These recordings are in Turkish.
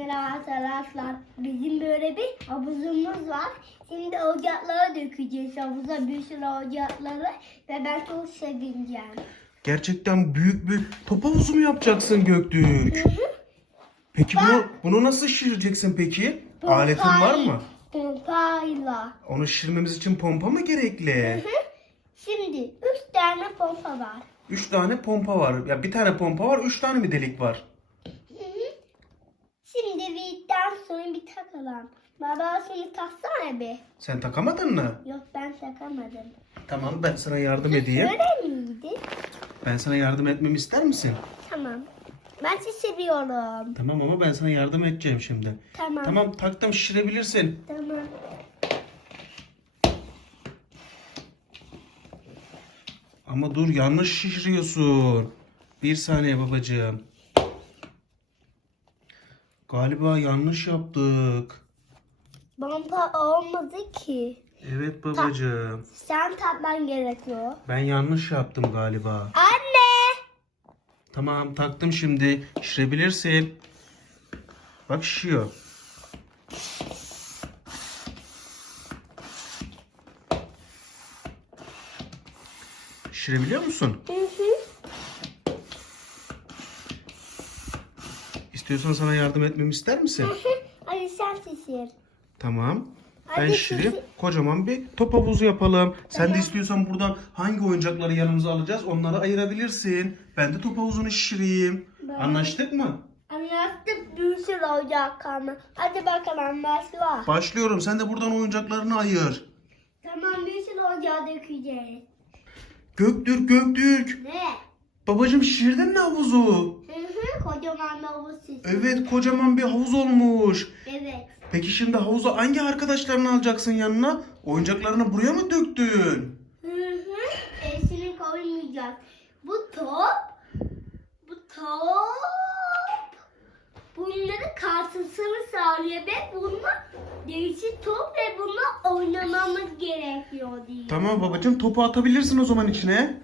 Merhaba arkadaşlar. Bizim böyle bir havuzumuz var. Şimdi ocaklara dökeceğiz havuza bir sürü ocakları ve ben çok sevineceğim. Gerçekten büyük bir top havuzu mu yapacaksın Göktürk? Peki bunu, bunu nasıl şişireceksin peki? Aletin var mı? Pompayla. Onu şişirmemiz için pompa mı gerekli? Şimdi üç tane pompa var. Üç tane pompa var. Ya bir tane pompa var, üç tane mi delik var? Şimdi bir takalım. Baba şunu taksana bir. Sen takamadın mı? Yok ben takamadım. Tamam ben sana yardım edeyim. Öyle miydi? Ben sana yardım etmemi ister misin? Tamam. Ben şişiriyorum. Tamam ama ben sana yardım edeceğim şimdi. Tamam. Tamam taktım şişirebilirsin. Tamam. Ama dur yanlış şişiriyorsun. Bir saniye babacığım. Galiba yanlış yaptık. Pompa olmadı ki. Evet babacığım. Sen tatman gerekiyor. Ben yanlış yaptım galiba. Anne! Tamam taktım şimdi. Şişirebilirsin. Bak şişiyor. Şişirebiliyor musun? Hı hı. İstiyorsan sana yardım etmemi ister misin? Hadi sen şişir. Tamam. Ben Hadi şişirip şişir. kocaman bir top havuzu yapalım. Sen de istiyorsan buradan hangi oyuncakları yanımıza alacağız onları ayırabilirsin. Ben de top havuzunu şişireyim. Anlaştık mı? Anlattık bir sürü olacak ama. Hadi bakalım başla. Başlıyorum. Sen de buradan oyuncaklarını ayır. Tamam bir sürü ocağı dökeceğiz. Göktürk Göktürk. Ne? Babacım şişirdin mi havuzu? Hı kocaman bir havuz şişir. Evet kocaman bir havuz olmuş. Evet. Peki şimdi havuza hangi arkadaşlarını alacaksın yanına? Oyuncaklarını buraya mı döktün? Hı hı. Esini koymayacağız. Bu top. Bu top. Bunları kartısını sağlıyor ve bununla değişik top ve bununla oynamamız gerekiyor diyor. Tamam babacım topu atabilirsin o zaman içine.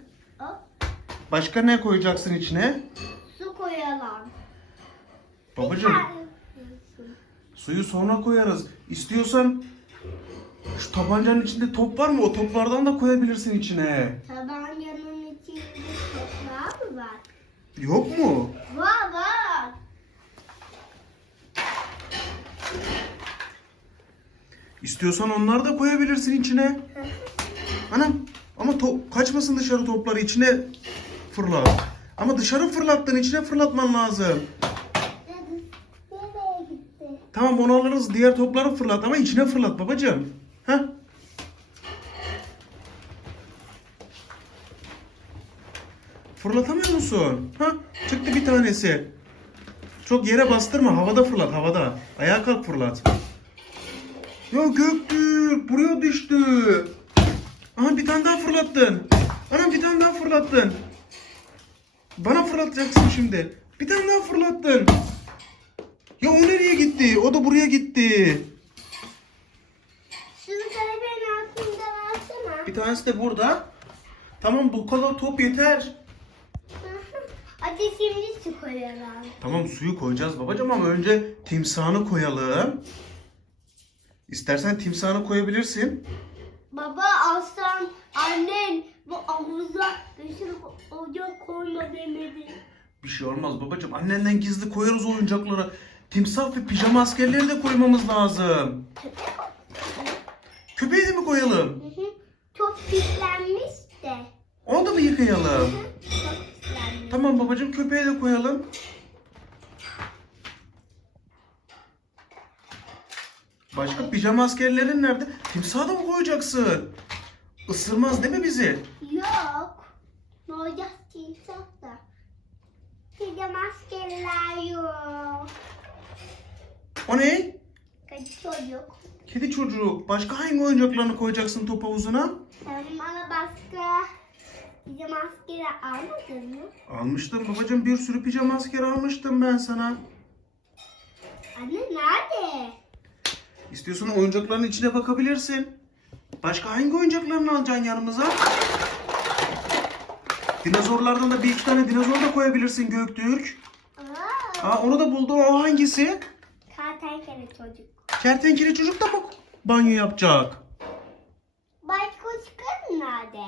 Başka ne koyacaksın içine? Babacım suyu sonra koyarız. İstiyorsan şu tabancanın içinde top var mı? O toplardan da koyabilirsin içine. Tabancanın içinde toplar mı var? Yok mu? Var var. İstiyorsan onları da koyabilirsin içine. Anam ama top kaçmasın dışarı topları içine fırlat. Ama dışarı fırlattın içine fırlatman lazım. Tamam onu alırız diğer topları fırlat ama içine fırlat babacığım. Heh. Fırlatamıyor musun? Ha? Çıktı bir tanesi. Çok yere bastırma havada fırlat havada. Ayağa kalk fırlat. Ya Göktürk buraya düştü. Aha bir tane daha fırlattın. Ana bir tane daha fırlattın. Bana fırlatacaksın şimdi. Bir tane daha fırlattın. Ya o nereye gitti? O da buraya gitti. Şunu kalebenin altında versene. Bir tanesi de burada. Tamam bu kadar top yeter. Hadi şimdi su koyalım. Tamam suyu koyacağız babacığım ama önce timsahını koyalım. İstersen timsahını koyabilirsin. Baba aslan annen bu havuza bir sürü ocak koyma demedi. Bir şey olmaz babacığım. Annenden gizli koyarız oyuncakları. Timsah ve pijama askerleri de koymamız lazım. Köpeği de mi koyalım? Hı hı. Çok pislenmiş de. Onu da mı yıkayalım? Çok pislenmiş. Tamam babacığım köpeği de koyalım. Başka pijama askerlerin nerede? Timsahı da mı koyacaksın? Isırmaz değil mi bizi? Yok. Ne olacak timsah da. Pijama maskeler yok. O ne? Kaç çocuk. Kedi çocuğu. Başka hangi oyuncaklarını koyacaksın top havuzuna? Bana başka pijama maskeler almadın mı? Almıştım babacığım bir sürü pijama asker almıştım ben sana. Anne nerede? İstiyorsan oyuncakların içine bakabilirsin. Başka hangi oyuncaklarını alacaksın yanımıza? Dinozorlardan da bir iki tane dinozor da koyabilirsin Göktürk. Aa, Aa onu da buldum. O hangisi? Çocuk. Kertenkele çocuk da mı banyo yapacak? Başka çıkarın nerede?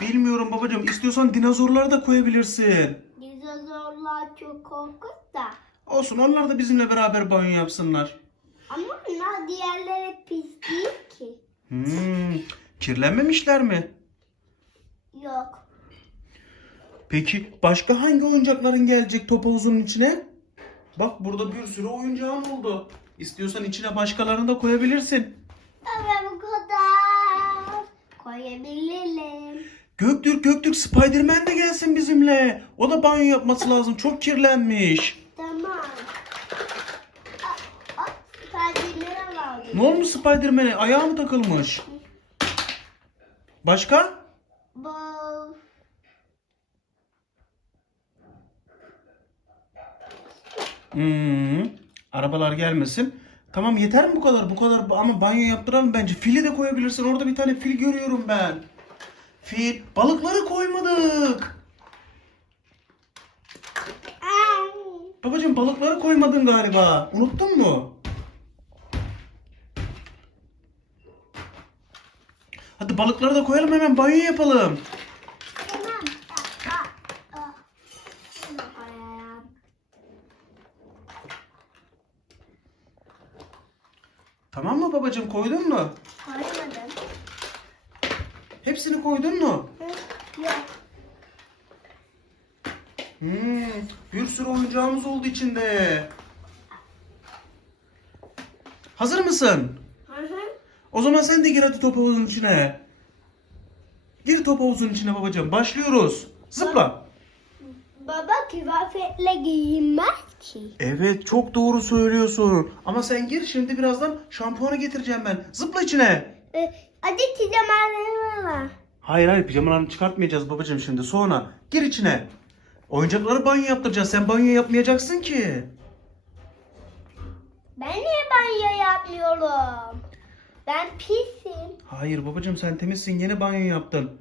Bilmiyorum babacığım. İstiyorsan dinozorları da koyabilirsin. Dinozorlar çok korkut da. Olsun onlar da bizimle beraber banyo yapsınlar. Ama onlar diğerleri pis değil ki. Hmm, kirlenmemişler mi? Yok. Peki başka hangi oyuncakların gelecek top havuzunun içine? Bak burada bir sürü oyuncağın oldu. İstiyorsan içine başkalarını da koyabilirsin. Evet bu kadar. Koyabilirim. Göktürk Göktürk Spiderman de gelsin bizimle. O da banyo yapması lazım. Çok kirlenmiş. Tamam. Perdeleri aldım. Ne olmuş Spiderman'e? Ayağı mı takılmış? Başka? Bu Hmm, arabalar gelmesin. Tamam yeter mi bu kadar? Bu kadar ama banyo yaptıralım bence. Fili de koyabilirsin. Orada bir tane fil görüyorum ben. Fil. Balıkları koymadık. Aa, Babacığım balıkları koymadın galiba. Unuttun mu? Hadi balıkları da koyalım hemen banyo yapalım. tamam. Aa, aa, aa. Şunu koyayım. Tamam mı babacığım koydun mu? Koymadım. Hepsini koydun mu? Hı, Yok. Hmm, bir sürü oyuncağımız oldu içinde. Hazır mısın? Hı hı. O zaman sen de gir hadi top havuzun içine. Gir top havuzun içine babacığım. Başlıyoruz. Zıpla. Baba kıyafetle giyinmez ki. Evet çok doğru söylüyorsun. Ama sen gir şimdi birazdan şampuanı getireceğim ben. Zıpla içine. Ee, hadi pijamalarım var. Hayır hayır pijamalarını çıkartmayacağız babacığım şimdi sonra. Gir içine. Oyuncakları banyo yaptıracağız. Sen banyo yapmayacaksın ki. Ben niye banyo yapmıyorum? Ben pisim. Hayır babacığım sen temizsin yeni banyo yaptın.